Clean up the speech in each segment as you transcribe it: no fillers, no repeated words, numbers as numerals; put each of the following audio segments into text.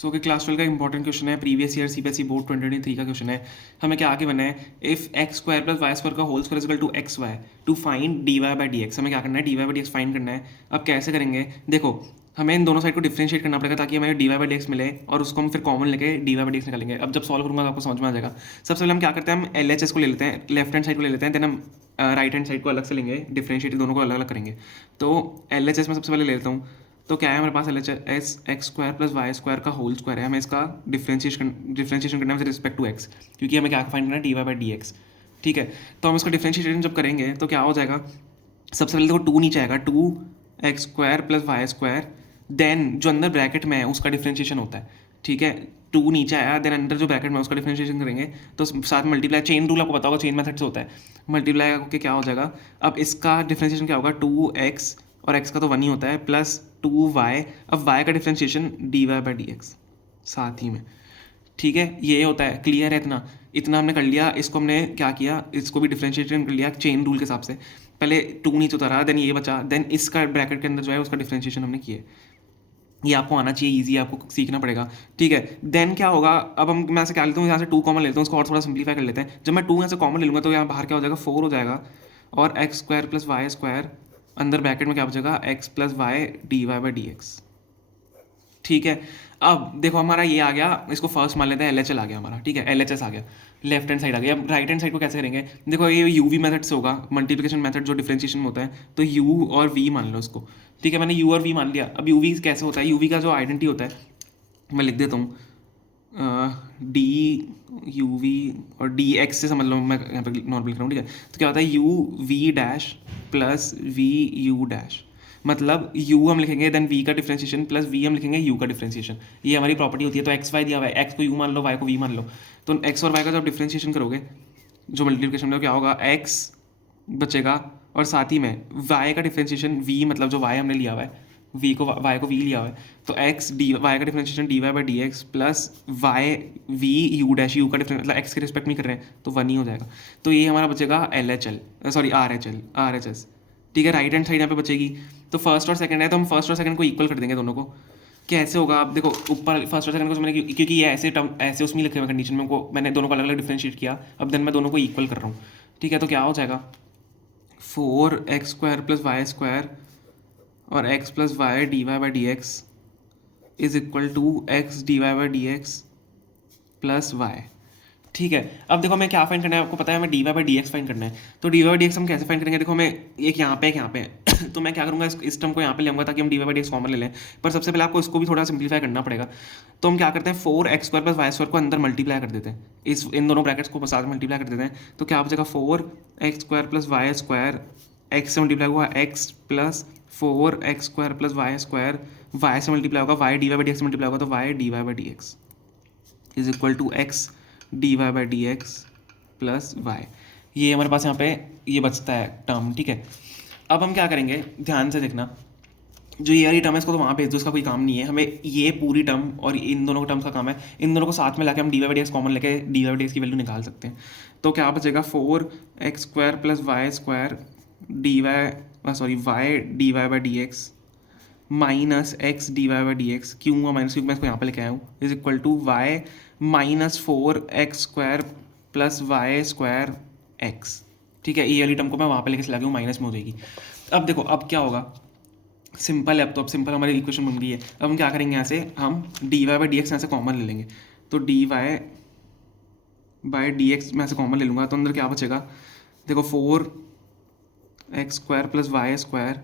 सो कि क्लास 12 का important question है, प्रीवियस ईयर सीबीएसई बोर्ड 2023 का क्वेश्चन है। हमें क्या आगे बनना है, if X square plus Y square का whole square equal to X Y to find D Y by D X. हमें क्या करना है, D Y by D x find करना है। अब कैसे करेंगे, देखो हमें इन दोनों साइड को डिफरेंशिएट करना पड़ेगा ताकि हमें d Y by D x मिले और उसको हम फिर कॉमन लेके D Y by D x निकालेंगे। अब जब सॉल्व करूंगा तो आपको समझ में आ जाएगा। सबसे पहले हम क्या करते हैं, हम एल एच एस को ले लेते हैं, लेफ्ट हैंड साइड को ले लेते हैं, देन हम राइट हैंड साइड को अलग से लेंगे, डिफरेंशिएट दोनों को अलग अलग करेंगे। तो एल एच एस में सबसे पहले ले लेता हूँ। तो क्या है हमारे पास, L H S X square plus Y square का होल स्क्वायर है। हमें इसका डिफरेंशिएशन करना है विद रिस्पेक्ट टू एक्स, क्योंकि हमें क्या फाइंड करना है, D Y by D x. ठीक है, तो हम इसका डिफरेंशिएशन जब करेंगे तो क्या हो जाएगा, सबसे पहले देखो टू नीचे आएगा, two x square plus Y square, then जो अंदर ब्रैकेट में है उसका डिफरेंशिएशन होता है। ठीक है, टू नीचे आया, देन अंदर जो ब्रैकेट में है उसका डिफरेंशिएशन करेंगे तो साथ मल्टीप्लाई, चेन रूल आपको पता होगा, चेन मेथड से होता है। मल्टीप्लाई होकर क्या हो जाएगा, अब इसका डिफरेंशिएशन क्या होगा, टू एक्स और एक्स का तो वन ही होता है, प्लस टू वाई। अब वाई का differentiation d Y by D x साथ ही में। ठीक है, ये होता है, क्लियर है इतना। इतना हमने कर लिया, इसको हमने क्या किया, इसको भी डिफरेंशिएशन कर लिया चेन रूल के हिसाब से। पहले टू नीचे उतारा, देन ये बचा, देन इसका ब्रैकेट के अंदर जो है उसका डिफरेंशिएशन हमने किया। ये आपको आना चाहिए, ईजी है, आपको सीखना पड़ेगा। ठीक है, देन क्या होगा, अब हम मैं ऐसे क्या लेता हूँ, यहाँ से टू कॉमन लेता हूँ, उसको और थोड़ा सिंप्लीफाई कर लेते हैं। जब मैं टू यहाँ से कॉमन ले लूँगा तो यहाँ बाहर क्या हो जाएगा, फोर हो जाएगा, और x square plus Y square, अंदर ब्रैकेट में क्या बचेगा, x plus Y D Y by D x. ठीक है, अब देखो हमारा ये आ गया, इसको फर्स्ट मान लेते हैं, एल एच एल आ गया हमारा। ठीक है, एल एच एस आ गया, लेफ्ट हैंड साइड आ गया। अब राइट हैंड साइड को कैसे करेंगे, देखो ये यू वी मेथड से होगा, मल्टीप्लिकेशन मेथड जो डिफरेंशिएशन में होता है, तो यू और वी मान लो इसको। ठीक है, मैंने यू और वी मान लिया। अब यू वी कैसे होता है, यू वी का जो आइडेंटिटी होता है मैं लिख देता हूँ, डी यू वी और डी एक्स से समझ लो, मैं यहाँ पर नॉर्मल लिख रहा हूँ। ठीक है, तो क्या होता है, u v dash plus v u dash, मतलब u हम लिखेंगे, देन v का डिफरेंशिएशन प्लस v हम लिखेंगे u का डिफरेंशिएशन। ये हमारी प्रॉपर्टी होती है। तो एक्स वाई दिया हुआ है, x को u मान लो, y को v मान लो, तो x और y का जब डिफरेंशिएशन करोगे, जो मल्टीप्लिकेशन में क्या होगा, x बचेगा और साथ ही में y का डिफरेंशिएशन v, मतलब जो y हमने लिया हुआ है, v को y को v लिया हुआ है, तो x डी y का differentiation d Y by D x plus y v u dash, u का डिफरेंस मतलब x के रिस्पेक्ट में कर रहे हैं तो वन ही हो जाएगा। तो ये हमारा बचेगा L H L, sorry R H L, R H S. ठीक है, राइट हैंड साइड यहाँ पे बचेगी। तो फर्स्ट और सेकंड है, तो हम फर्स्ट और सेकंड को इक्वल कर देंगे दोनों को। कैसे होगा, आप देखो ऊपर फर्स्ट और सेकंड को मैंने, क्योंकि ये ऐसे टर्म ऐसे उसमें लिखे हुए कंडीशन में को मैंने दोनों को अलग अलग डिफरेंशिएट किया, अब देन मैं दोनों को इक्वल कर रहा हूँ। ठीक है, तो क्या हो जाएगा, four x square plus Y square और X plus Y D Y by D x is equal to x D Y by D x plus Y. ठीक है, अब देखो हमें क्या फाइंड करना है, आपको पता है हमें d Y by D x find करना है। तो d Y by D x हम कैसे फाइंड करेंगे, देखो हमें एक यहाँ पे, एक यहाँ पे तो मैं क्या करूँगा, इस टर्म को यहाँ पे ले आऊँगा ताकि हम D Y by D x common ले लें। पर सबसे पहले आपको इसको भी थोड़ा सिंप्लीफाई करना पड़ेगा। तो हम क्या करते हैं, four x square plus Y square को अंदर मल्टीप्लाई कर देते हैं, इन दोनों ब्रैकेट्स को साथ मल्टीप्लाई कर देते हैं। तो क्या बचेगा, four x square plus Y square, x से मल्टीप्लाई हुआ x plus four x square plus Y square, y से मल्टीप्लाई होगा y D Y by D x multiply होगा, तो y D Y by D x is equal to x D Y by D x plus y. ये हमारे पास यहाँ पे ये बचता है टर्म। ठीक है, अब हम क्या करेंगे, ध्यान से देखना, जो ये वाली टर्म है इसको तो वहाँ भेज दो, इसका कोई काम नहीं है। हमें ये पूरी टर्म और इन दोनों टर्म्स का काम है, इन दोनों को साथ में लाके हम D Y by D x common लेके D Y by D x की वैल्यू निकाल सकते हैं। तो क्या बचेगा, four x square plus Y square D Y, sorry Y D Y by D X minus X D Y by D X, क्यों हुआ माइनस, क्योंकि मैं इसको यहाँ पे लेके आया हूँ, is equal to y minus four x square plus Y square x. ठीक है, ये वाली टर्म को मैं वहाँ पे लेके चला गया हूँ, माइनस में हो जाएगी। अब देखो अब क्या होगा, सिंपल है, अब तो अब सिंपल हमारी इक्वेशन बन गई है। अब हम क्या करेंगे, यहाँ से हम D Y by D x यहाँ से कॉमन ले लेंगे। तो d Y by D x मैं से कॉमन ले लूँगा, तो अंदर क्या बचेगा, देखो four x square plus Y square,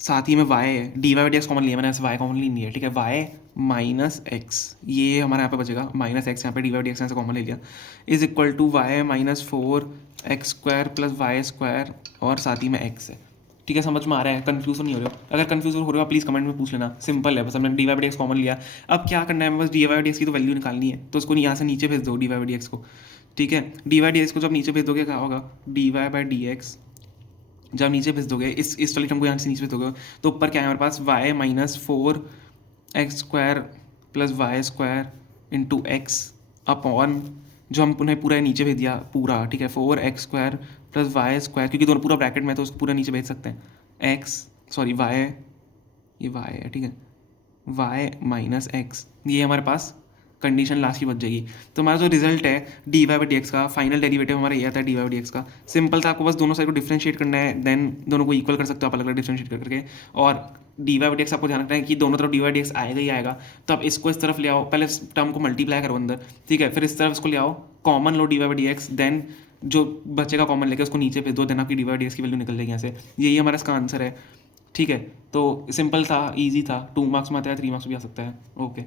साथ ही में y है, D Y by D x common लिया मैंने, ऐसे y कॉमन नहीं है। ठीक है, y माइनस एक्स, ये हमारे यहाँ पे बचेगा माइनस एक्स, यहाँ पे डी वाई डी एक्स से कॉमन ले लिया, is equal to y minus four x square plus Y square और साथ ही में x है। ठीक है, समझ में आ रहा है, कन्फ्यूज तो नहीं हो रहे हो? अगर कन्फ्यूज हो रहे हो प्लीज़ कमेंट में पूछ लेना, सिंपल है, बस हमने d Y by D x common लिया। अब क्या करना है, बस d Y by D x की तो वैल्यू निकालनी है, तो उसको यहाँ से नीचे भेज दो d Y by D x को। ठीक है, डी वाई डी एक्स को जब नीचे भेज दोगे क्या होगा, d Y by D x जब नीचे भेज दोगे, इस वाली टर्म को यहाँ से नीचे भेज दोगे, तो ऊपर क्या है हमारे पास, Y minus four x square plus Y square into X upon, जो हम पुनः पूरा नीचे भेज दिया पूरा। ठीक है, four x square plus Y square, क्योंकि दोनों पूरा ब्रैकेट में तो उसको पूरा नीचे भेज सकते हैं, एक्स सॉरी वाई, ये वाई है। ठीक है, वाई माइनस एक्स, ये हमारे पास कंडीशन लास्ट की बच जाएगी। तो हमारा जो रिजल्ट है D Y by D x का, फाइनल डेरिवेटिव हमारा ये आता है D Y by D x का। सिंपल था, आपको बस दोनों साइड को डिफ्रेंशिएट करना है, देन दोनों को इक्वल कर सकते हो आप अलग अलग डिफ्रेंशिएट करके। और d Y by D x आपको ध्यान रखना है कि दोनों तरफ डी वाई डी एक्स आएगा ही आएगा। तो आप इसको इस तरफ ले आओ, पहले इस टर्म को मल्टीप्लाई करो अंदर, ठीक है, फिर इस तरफ इसको ले आओ, कॉमन लो d Y by D x, then जो बचेगा कॉमन लेके उसको नीचे भेज दो, देन आपकी डी वाई डी एक्स की वैल्यू निकल जाएगी यहाँ से। यही हमारा इसका आंसर है, ठीक है। तो सिंपल था, ईजी था, 2 मार्क्स में आता है, 3 मार्क्स भी आ सकता है। ओके।